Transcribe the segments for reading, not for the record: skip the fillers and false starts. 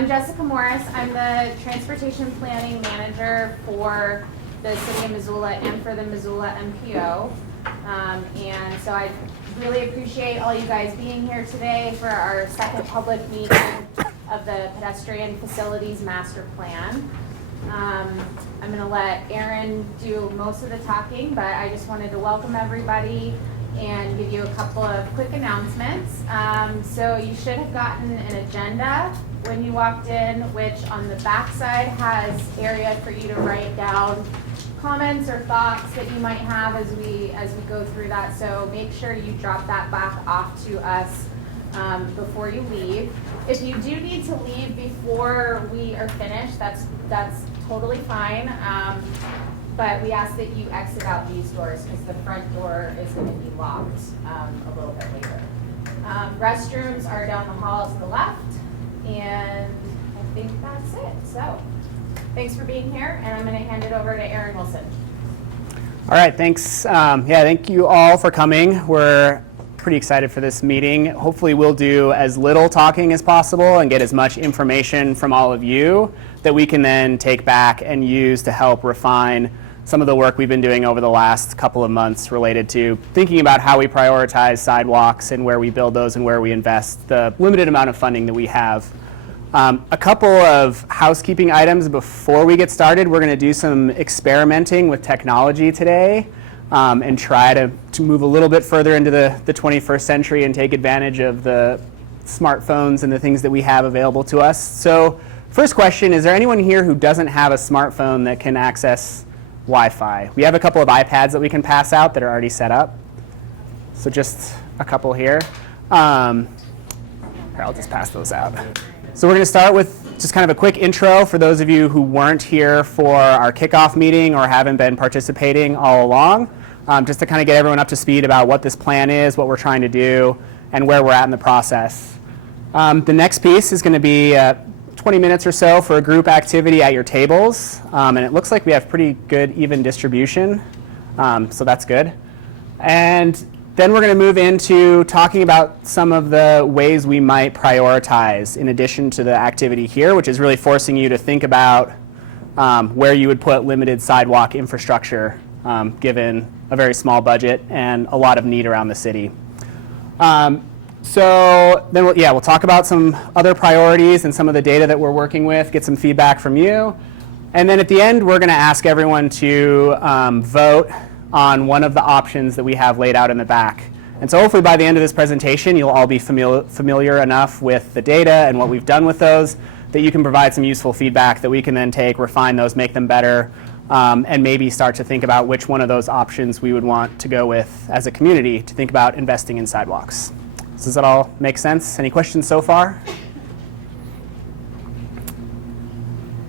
I'm Jessica Morris. I'm the Transportation Planning Manager for the City of Missoula and for the Missoula MPO. And so I really appreciate all you guys being here today for our second public meeting of the Pedestrian Facilities Master Plan. I'm going to let Aaron do most of the talking, but I just wanted to welcome everybody and give you a couple of quick announcements. So you should have gotten an agenda when you walked in, which on the back side has area for you to write down comments or thoughts that you might have as we go through that. So make sure you drop that back off to us before you leave. If you do need to leave before we are finished, that's totally fine. But we ask that you exit out these doors because the front door is going to be locked a little bit later. Restrooms are down the hall to the left, and I think that's it. So thanks for being here, and I'm going to hand it over to Aaron Wilson. All right, thanks. Thank you all for coming. We're pretty excited for this meeting. Hopefully we'll do as little talking as possible and get as much information from all of you that we can then take back and use to help refine some of the work we've been doing over the last couple of months related to thinking about how we prioritize sidewalks and where we build those and where we invest the limited amount of funding that we have. A couple of housekeeping items before we get started. We're going to do some experimenting with technology today and try to move a little bit further into the 21st century and take advantage of the smartphones and the things that we have available to us. So first question, is there anyone here who doesn't have a smartphone that can access Wi-Fi? We have a couple of iPads that we can pass out that are already set up. So just a couple here. Here, I'll just pass those out. So we're going to start with just kind of a quick intro for those of you who weren't here for our kickoff meeting or haven't been participating all along, just to kind of get everyone up to speed about what this plan is, what we're trying to do, and where we're at in the process. The next piece is going to be 20 minutes or so for a group activity at your tables, and it looks like we have pretty good even distribution, so that's good. And then we're going to move into talking about some of the ways we might prioritize in addition to the activity here, which is really forcing you to think about where you would put limited sidewalk infrastructure given a very small budget and a lot of need around the city. So then we'll talk about some other priorities and some of the data that we're working with, get some feedback from you. And then at the end, we're going to ask everyone to vote on one of the options that we have laid out in the back. And so hopefully by the end of this presentation, you'll all be familiar enough with the data and what we've done with those that you can provide some useful feedback that we can then take, refine those, make them better, and maybe start to think about which one of those options we would want to go with as a community to think about investing in sidewalks. Does that all make sense? Any questions so far?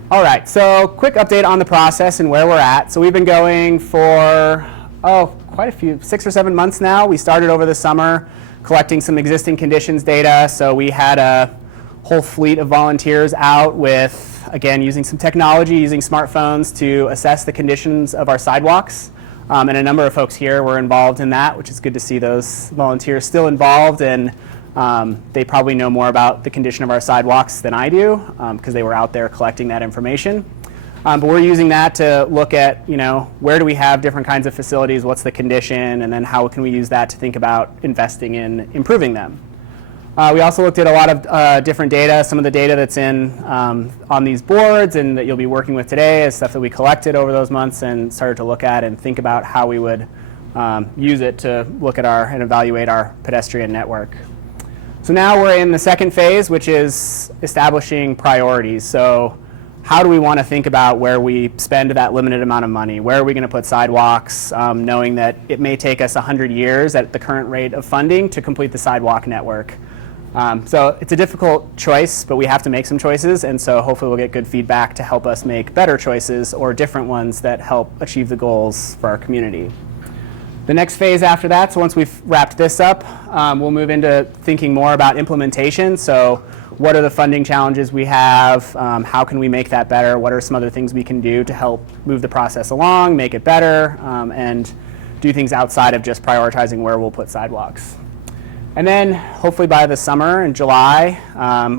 All right, so quick update on the process and where we're at. So we've been going for, quite a few, 6 or 7 months now. We started over the summer collecting some existing conditions data. So we had a whole fleet of volunteers out with, again, using some technology, using smartphones to assess the conditions of our sidewalks. And a number of folks here were involved in that, which is good to see those volunteers still involved. And they probably know more about the condition of our sidewalks than I do because they were out there collecting that information. But we're using that to look at, where do we have different kinds of facilities, what's the condition, and then how can we use that to think about investing in improving them. We also looked at a lot of different data. Some of the data that's on these boards and that you'll be working with today is stuff that we collected over those months and started to look at and think about how we would use it to look at and evaluate our pedestrian network. So now we're in the second phase, which is establishing priorities. So how do we want to think about where we spend that limited amount of money? Where are we going to put sidewalks, knowing that it may take us 100 years at the current rate of funding to complete the sidewalk network? So it's a difficult choice, but we have to make some choices, and so hopefully we'll get good feedback to help us make better choices or different ones that help achieve the goals for our community. The next phase after that, so once we've wrapped this up, we'll move into thinking more about implementation. So what are the funding challenges we have? How can we make that better? What are some other things we can do to help move the process along, make it better, and do things outside of just prioritizing where we'll put sidewalks? And then hopefully by the summer, in July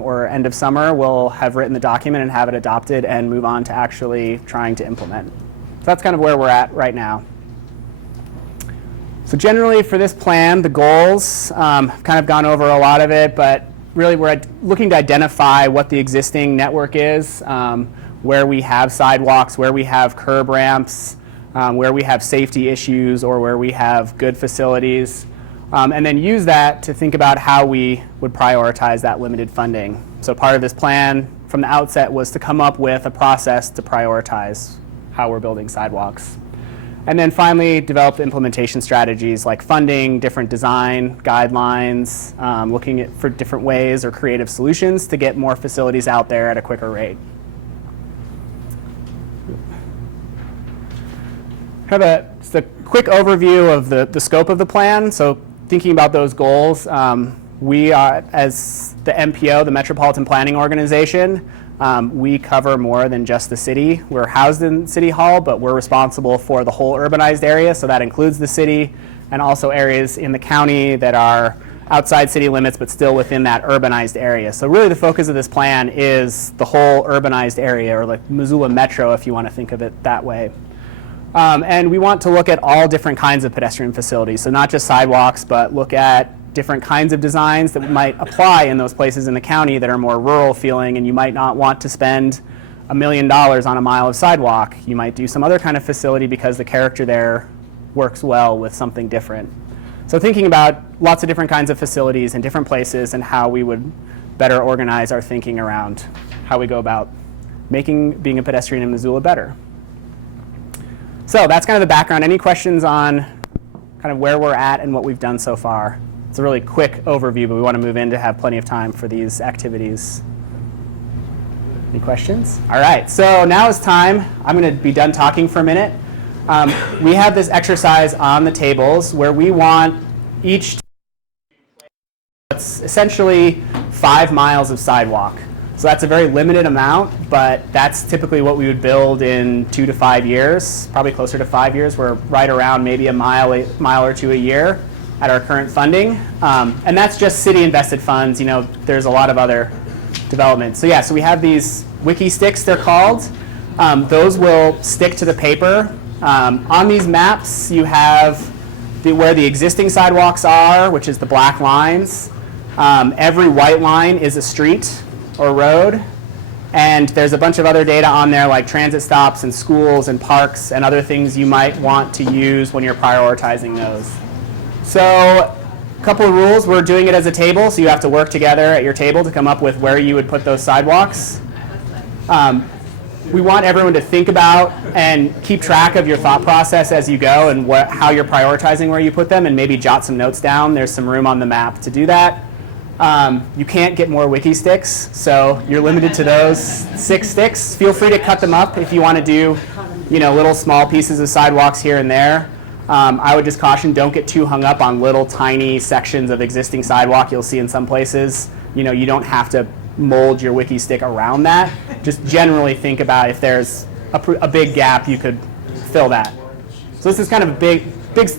or end of summer, we'll have written the document and have it adopted and move on to actually trying to implement. So that's kind of where we're at right now. So generally for this plan, the goals, I've kind of gone over a lot of it, but really we're looking to identify what the existing network is, where we have sidewalks, where we have curb ramps, where we have safety issues, or where we have good facilities. And then use that to think about how we would prioritize that limited funding. So part of this plan from the outset was to come up with a process to prioritize how we're building sidewalks. And then finally, develop implementation strategies like funding, different design guidelines, looking for different ways or creative solutions to get more facilities out there at a quicker rate. Just a quick overview of the scope of the plan. So thinking about those goals, we are, as the MPO, the Metropolitan Planning Organization, we cover more than just the city. We're housed in City Hall, but we're responsible for the whole urbanized area, so that includes the city and also areas in the county that are outside city limits but still within that urbanized area. So really the focus of this plan is the whole urbanized area, or like Missoula Metro if you want to think of it that way. And we want to look at all different kinds of pedestrian facilities, so not just sidewalks, but look at different kinds of designs that might apply in those places in the county that are more rural feeling, and you might not want to spend $1 million on a mile of sidewalk. You might do some other kind of facility because the character there works well with something different. So thinking about lots of different kinds of facilities in different places and how we would better organize our thinking around how we go about making being a pedestrian in Missoula better. So that's kind of the background. Any questions on kind of where we're at and what we've done so far? It's a really quick overview, but we want to move in to have plenty of time for these activities. Any questions? All right, so now is time. I'm going to be done talking for a minute. We have this exercise on the tables where we want each it's essentially 5 miles of sidewalk. So that's a very limited amount, but that's typically what we would build in 2 to 5 years, probably closer to 5 years. We're right around maybe a mile or two a year at our current funding. And that's just city invested funds. You know, there's a lot of other development. So yeah, so we have these wiki sticks, they're called. Those will stick to the paper. On these maps, you have where the existing sidewalks are, which is the black lines. Every white line is a street or road, and there's a bunch of other data on there like transit stops and schools and parks and other things you might want to use when you're prioritizing those. So a couple of rules. We're doing it as a table, so you have to work together at your table to come up with where you would put those sidewalks. We want everyone to think about and keep track of your thought process as you go and how you're prioritizing where you put them, and maybe jot some notes down. There's some room on the map to do that. You can't get more wiki sticks, so you're limited to those 6 sticks. Feel free to cut them up if you want to do, little small pieces of sidewalks here and there. I would just caution, don't get too hung up on little tiny sections of existing sidewalk you'll see in some places. You don't have to mold your wiki stick around that. Just generally think about if there's a big gap, you could fill that. So this is kind of big,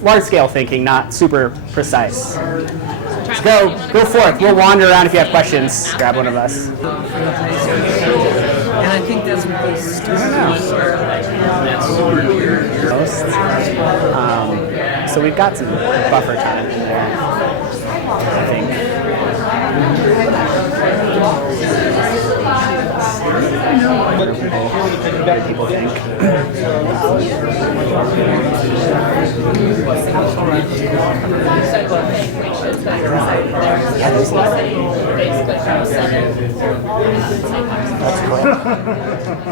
large-scale thinking, not super precise. So go forth. We'll wander around if you have questions. Grab one of us. And I think that's what they So we've got some buffer time in there, I think. What do people think? Yeah, there's a lot. That's cool.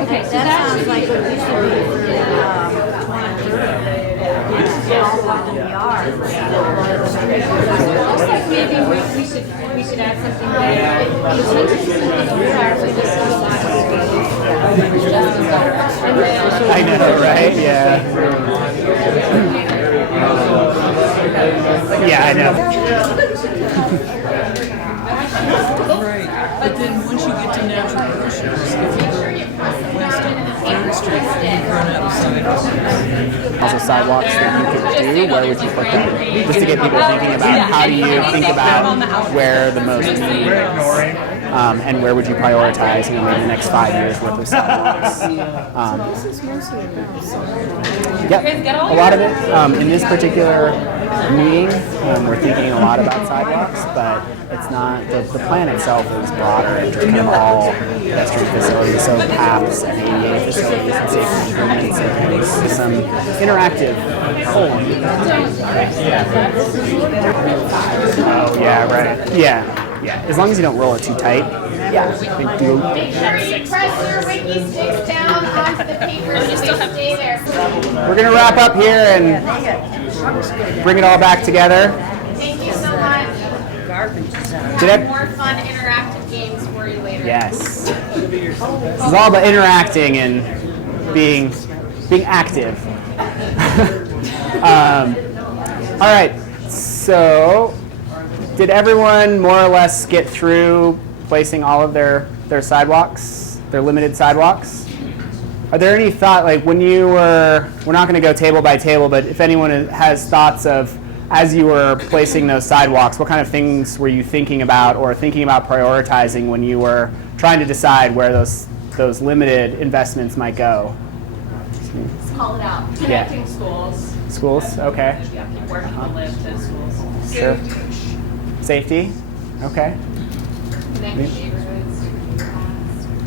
Okay, that sounds like what we should do. All over the yard. Looks like maybe we should add something there. I know, right? Yeah. Yeah, I know. Right. But then once you get to natural resources, Also sidewalks that you could do, where would you put them? Just to get people thinking about how do you think about where the most need is. And where would you prioritize, maybe the next 5 years worth of sidewalks? Yep, a lot of it. In this particular meeting, we're thinking a lot about sidewalks, but it's not, the plan itself is broader and just kind of all pedestrian facilities, so paths and ADA facilities and safety improvements and some interactive polling. Oh, yeah, right. Yeah. Yeah, as long as you don't roll it too tight. Yeah. Make sure you press your wiki sticks down onto the paper so they stay there. We're going to wrap up here and bring it all back together. Thank you so much. Did Have more fun interactive games for you later. Yes. This is all about interacting and being active. All right, so did everyone more or less get through placing all of their sidewalks, their limited sidewalks? Are there any thought, like when you we're not going to go table by table, but if anyone has thoughts of, as you were placing those sidewalks, what kind of things were you thinking about or thinking about prioritizing when you were trying to decide where those limited investments might go? Let's call it out. Yeah. Connecting schools. Schools, okay. Yeah, where people live to schools. Sure. Safety, okay. Connected neighborhoods.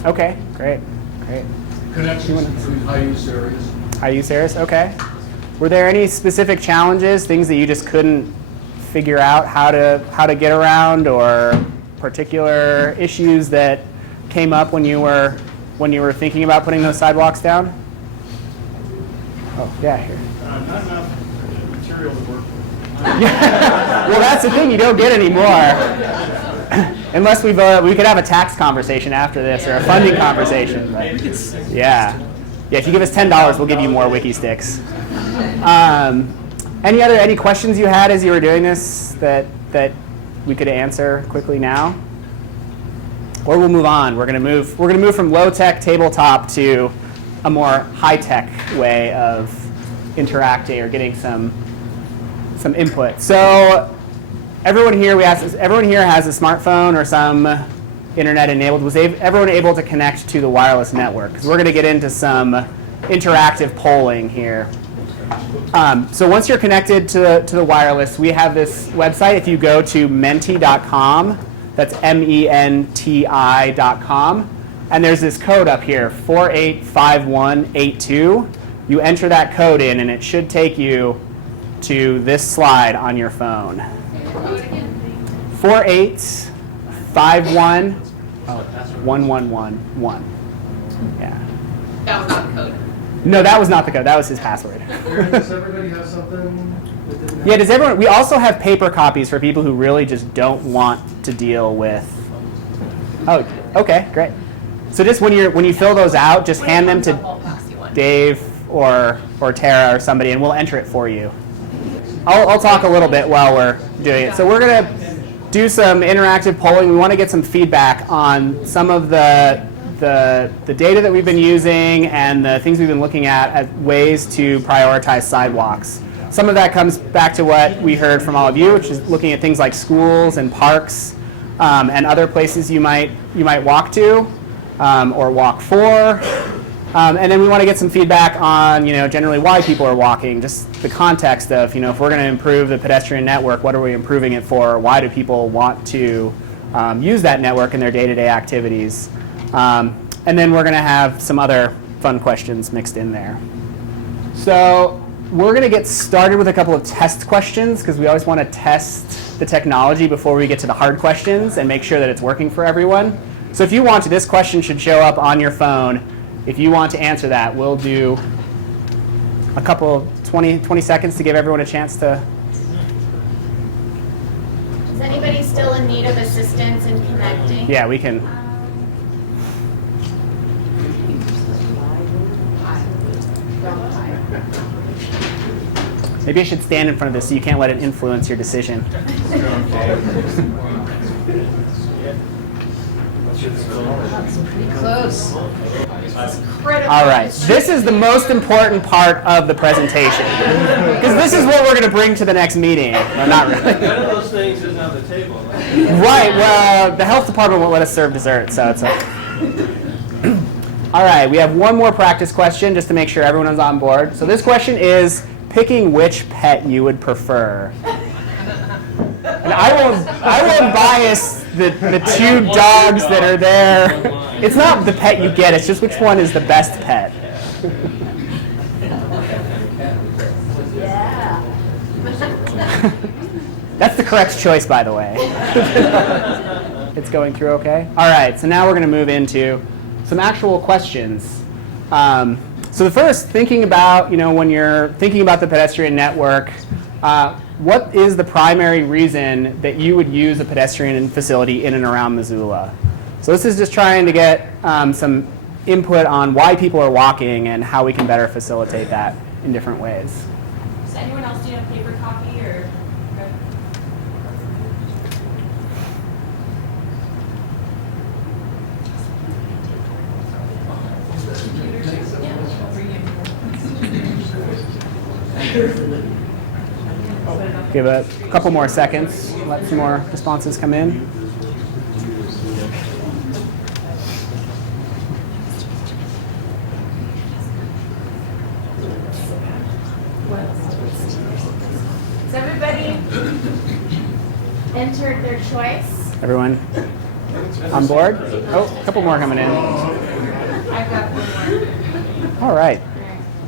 Okay, great. Connections between high-use areas. High-use areas, okay. Were there any specific challenges, things that you just couldn't figure out how to get around, or particular issues that came up when you were thinking about putting those sidewalks down? Oh, yeah, here. Not enough material to work with. Well, that's the thing, you don't get any more. Unless we could have a tax conversation after this, or a funding conversation. But yeah, if you give us $10, we'll give you more wiki sticks. Any questions you had as you were doing this that we could answer quickly now? Or we'll move on. We're going to move from low-tech tabletop to a more high-tech way of interacting or getting some input. So everyone here has a smartphone or some internet enabled. Was everyone able to connect to the wireless network? Because we're going to get into some interactive polling here. So once you're connected to the wireless, we have this website. If you go to menti.com, that's MENTI.com, and there's this code up here, 485182. You enter that code in, and it should take you to this slide on your phone. 48511111. Yeah. That was not the code. No, that was not the code. That was his password. Does everybody have something? Yeah, does everyone? We also have paper copies for people who really just don't want to deal with. Oh, okay, great. So just when you fill those out, just hand them to Dave or Tara or somebody, and we'll enter it for you. I'll talk a little bit while we're doing it. So we're gonna do some interactive polling. We want to get some feedback on some of the data that we've been using and the things we've been looking at as ways to prioritize sidewalks. Some of that comes back to what we heard from all of you, which is looking at things like schools and parks and other places you might walk to or walk for. And then we want to get some feedback on, generally why people are walking, just the context of, if we're going to improve the pedestrian network, what are we improving it for? Why do people want to use that network in their day-to-day activities? And then we're going to have some other fun questions mixed in there. So we're going to get started with a couple of test questions, because we always want to test the technology before we get to the hard questions and make sure that it's working for everyone. So if you want to, this question should show up on your phone. If you want to answer that, we'll do a couple, 20 seconds to give everyone a chance to. Is anybody still in need of assistance in connecting? Yeah, we can. Maybe I should stand in front of this so you can't let it influence your decision. Close. All right, this is the most important part of the presentation because this is what we're going to bring to the next meeting. No, not really. None of those things isn't on the table. Right, well, the health department won't let us serve dessert, so it's okay. All right, we have one more practice question just to make sure everyone is on board. So this question is picking which pet you would prefer. And I won't bias the two dogs that are there. It's not the pet you get, it's just which one is the best pet. Yeah. That's the correct choice, by the way. It's going through okay? All right, so now we're going to move into some actual questions. So the first, thinking about, when you're thinking about the pedestrian network, what is the primary reason that you would use a pedestrian facility in and around Missoula? So this is just trying to get some input on why people are walking and how we can better facilitate that in different ways. Does anyone else need a paper copy or? Give a couple more seconds, let some more responses come in. Has everybody entered their choice? Everyone on board? Oh, a couple more coming in. I've got one more. All right.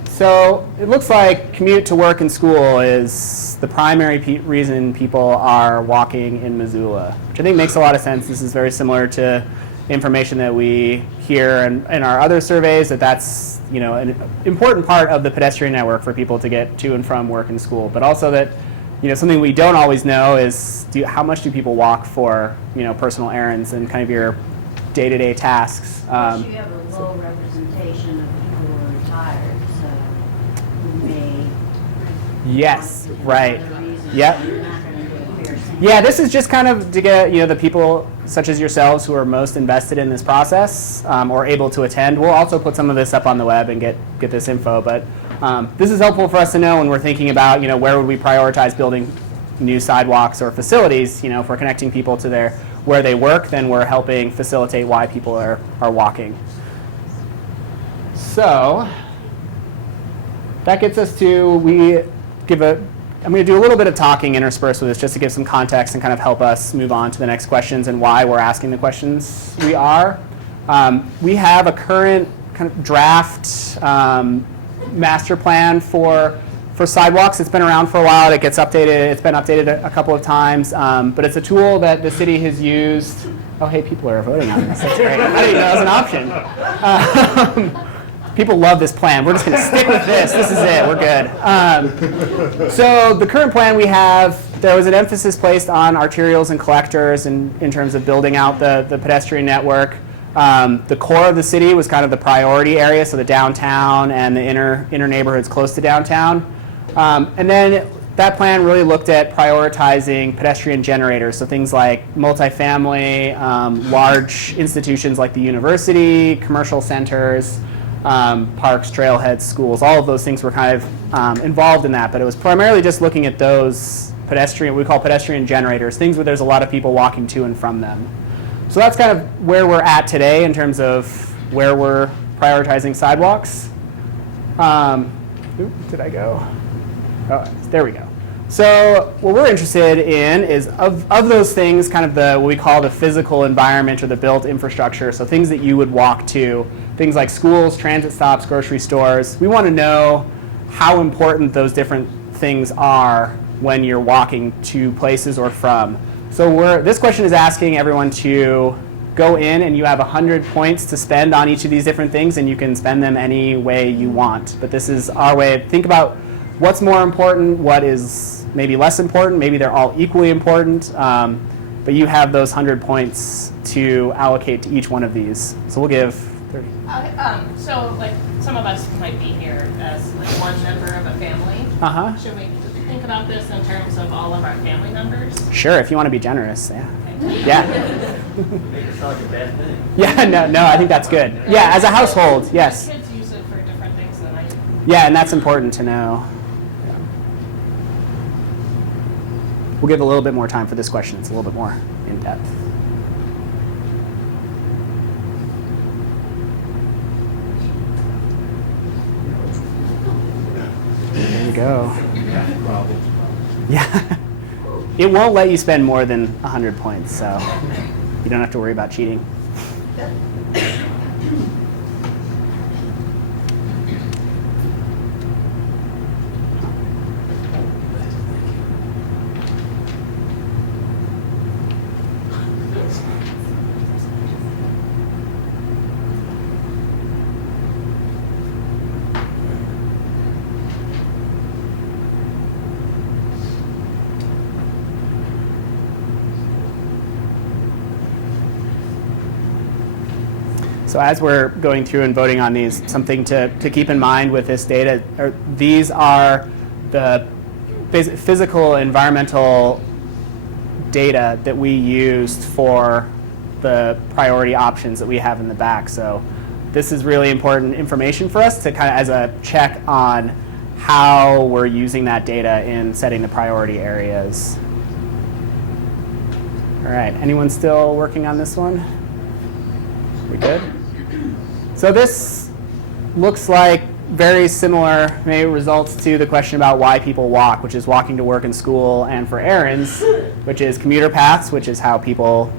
So it looks like commute to work and school is the primary reason people are walking in Missoula, which I think makes a lot of sense. This is very similar to information that we hear in our other surveys, that's an important part of the pedestrian network for people to get to and from work and school. But also that something we don't always know is how much do people walk for personal errands and kind of your day-to-day tasks. Plus you have a low representation of people who are retired, so who may. Yes, want right. other reasons. Yep. You're not going to do a fair sample. Yeah, this is just kind of to get the people such as yourselves who are most invested in this process or able to attend. We'll also put some of this up on the web and get this info, but this is helpful for us to know when we're thinking about where would we prioritize building new sidewalks or facilities. If we're connecting people to where they work, then we're helping facilitate why people are walking. So that gets us to I'm going to do a little bit of talking interspersed with this just to give some context and kind of help us move on to the next questions and why we're asking the questions we are. We have a current kind of draft master plan for sidewalks. It's been around for a while. It gets updated. It's been updated a couple of times, but it's a tool that the city has used. Oh, hey, people are voting on this. That's great. I didn't even know that was an option. People love this plan. We're just going to stick with this. This is it. We're good. So the current plan we have, there was an emphasis placed on arterials and collectors in terms of building out the pedestrian network. The core of the city was kind of the priority area, so the downtown and the inner neighborhoods close to downtown. And then that plan really looked at prioritizing pedestrian generators, so things like multifamily, large institutions like the university, commercial centers, parks, trailheads, schools, all of those things were kind of involved in that, but it was primarily just looking at those we call pedestrian generators, things where there's a lot of people walking to and from them. So that's kind of where we're at today in terms of where we're prioritizing sidewalks. Did I go? Oh, there we go. So what we're interested in is of those things, kind of what we call the physical environment or the built infrastructure, so things that you would walk to, things like schools, transit stops, grocery stores. We want to know how important those different things are when you're walking to places or from. So this question is asking everyone to go in and you have 100 points to spend on each of these different things and you can spend them any way you want. But this is our way of think about what's more important, what is maybe less important, maybe they're all equally important, but you have those 100 points to allocate to each one of these. So we'll give 30. So like some of us might be here as like one member of a family. Uh-huh. Should we think about this in terms of all of our family members? Sure, if you want to be generous, yeah. Okay. Yeah. Make it sound like a bad thing. Yeah, no, I think that's good. Yeah, as a household, yes. Kids use it for different things than I do. Yeah, and that's important to know. We'll give a little bit more time for this question. It's a little bit more in depth. There you go. Yeah. It won't let you spend more than 100 points, so you don't have to worry about cheating. So as we're going through and voting on these, something to keep in mind with this data, these are the physical environmental data that we used for the priority options that we have in the back. So this is really important information for us to kind of as a check on how we're using that data in setting the priority areas. All right, anyone still working on this one? We good? So this looks like very similar maybe results to the question about why people walk, which is walking to work and school, and for errands, which is commuter paths, which is how people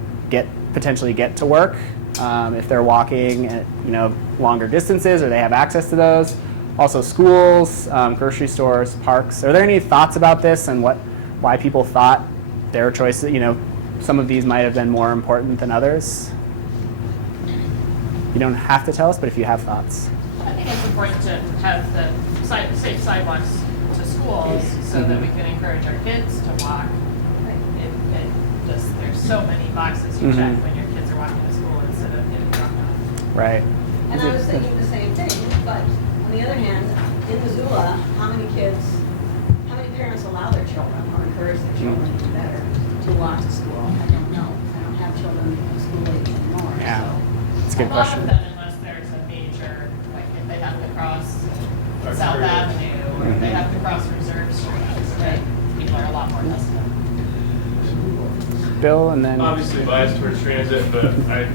potentially get to work if they're walking longer distances or they have access to those. Also schools, grocery stores, parks. Are there any thoughts about this and why people thought their choices, some of these might have been more important than others? You don't have to tell us, but if you have thoughts. I think it's important to have the safe sidewalks to schools so that we can encourage our kids to walk. There's so many boxes you check when your kids are walking to school instead of getting dropped off. Right. And I was thinking the same thing, but on the other hand, in Missoula, how many parents allow their children or encourage their children to do better to walk to school? I don't know. I don't have children in school age anymore. Yeah. So. That's a good A lot question. of them, unless there's a major, like if they have to cross South Avenue or if they have to cross Reserve Street, right? People are a lot more hesitant. Bill, and then Obviously biased towards transit, but I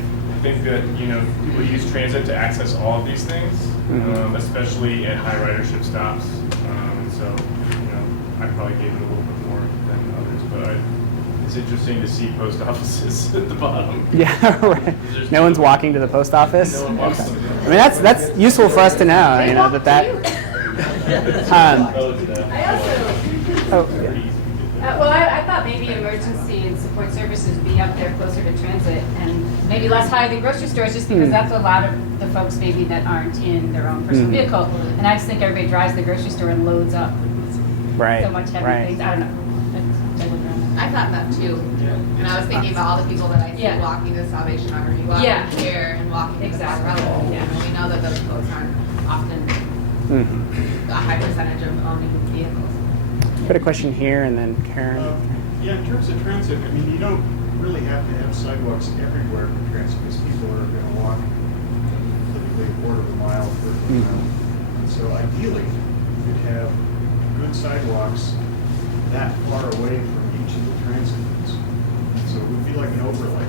think that, people use transit to access all of these things, especially at high ridership stops. So, I probably gave it a little bit more than others, but it's interesting to see post offices at the bottom. yeah, right. No one's walking to the post office. No one walks to I the- mean, that's useful for us to know. that. Oh, yeah. Well, I thought maybe emergency and support services be up there closer to transit and maybe less high than grocery stores, just because that's a lot of the folks maybe that aren't in their own personal vehicle. And I just think everybody drives to the grocery store and loads up Right. so much heavy right. things. I don't know. I thought that too. And I was thinking about all the people that I see Yeah. walking to Salvation Army, walking Yeah. here, and walking to Exactly. Colorado. Yeah. And we know that those folks aren't often a high percentage of owning vehicles. Put a question here, and then Karen. Yeah, in terms of transit, you don't really have to have sidewalks everywhere for transit because people are going to walk typically a quarter of a mile, third of a mile. And so ideally, you could have good sidewalks that far away from each of the transit routes. So it would be like an overlay.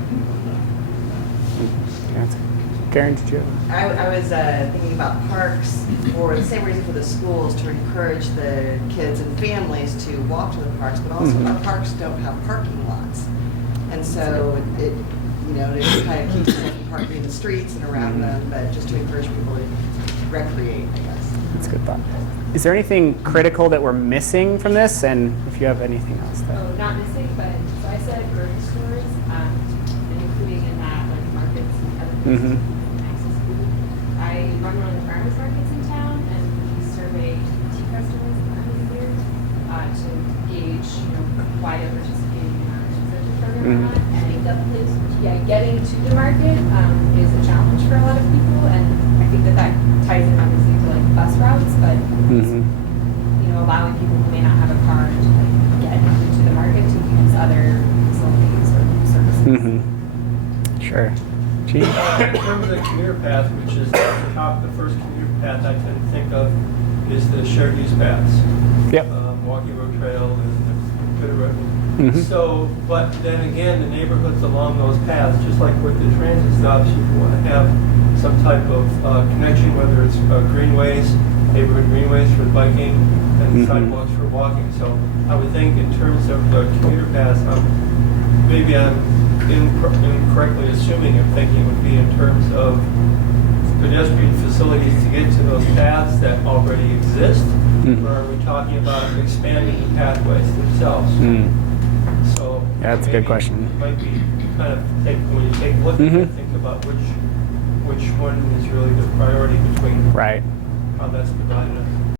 Karen, did you? I was thinking about parks for the same reason for the schools, to encourage the kids and families to walk to the parks, but also our parks don't have parking lots. And so it kind of keeps them from parking in the streets and around them, but just to encourage people to recreate, I guess. That's a good thought. Is there anything critical that we're missing from this? And if you have anything else Oh, not missing, but so I said grocery stores, and including in that like markets and other places access food. I run one of the farmers markets in town, and we surveyed tea festivals at the end of the year to gauge, why they're participating in our incentive program or not. And I think definitely, getting to the market is a challenge for a lot of people, and I think that ties in obviously to like bus routes, but allowing people who may not have a car to like get to the market to use other facilities or services Sure. Gee. In terms of the commuter path, which is at the top, the first commuter path I tend to think of is the shared use paths. Yep. Walking road trail and the road. Mhm. So, but then again, the neighborhoods along those paths, just like with the transit stops, you want to have some type of connection, whether it's greenways, neighborhood greenways for biking, and sidewalks for walking. So I would think in terms of the commuter paths, maybe I'm incorrectly assuming I'm thinking it would be in terms of pedestrian facilities to get to those paths that already exist, or are we talking about expanding the pathways themselves? So Yeah, that's a good maybe question. it might be kind of when you take a look at it, think about which one is really the priority between Right. how that's divided up.